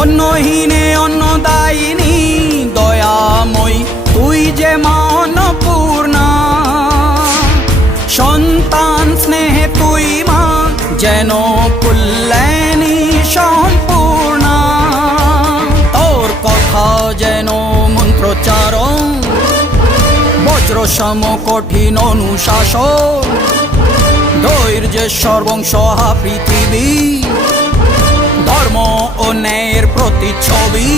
অন্নহীনে অন্নদায়িনী দয়াময়ী তুই যে মা অন্নপূর্ণা। সন্তান স্নেহে তুই মা যেন কল্যাণী সম্পূর্ণা। তোর কথা যেন মন্ত্রোচ্চারণ, বজ্র সম কঠিন অনুশাসন। ধৈর্যের সর্বংসহা পৃথিবী, ধর্ম ও ন্যায়ের প্রতিচ্ছবি।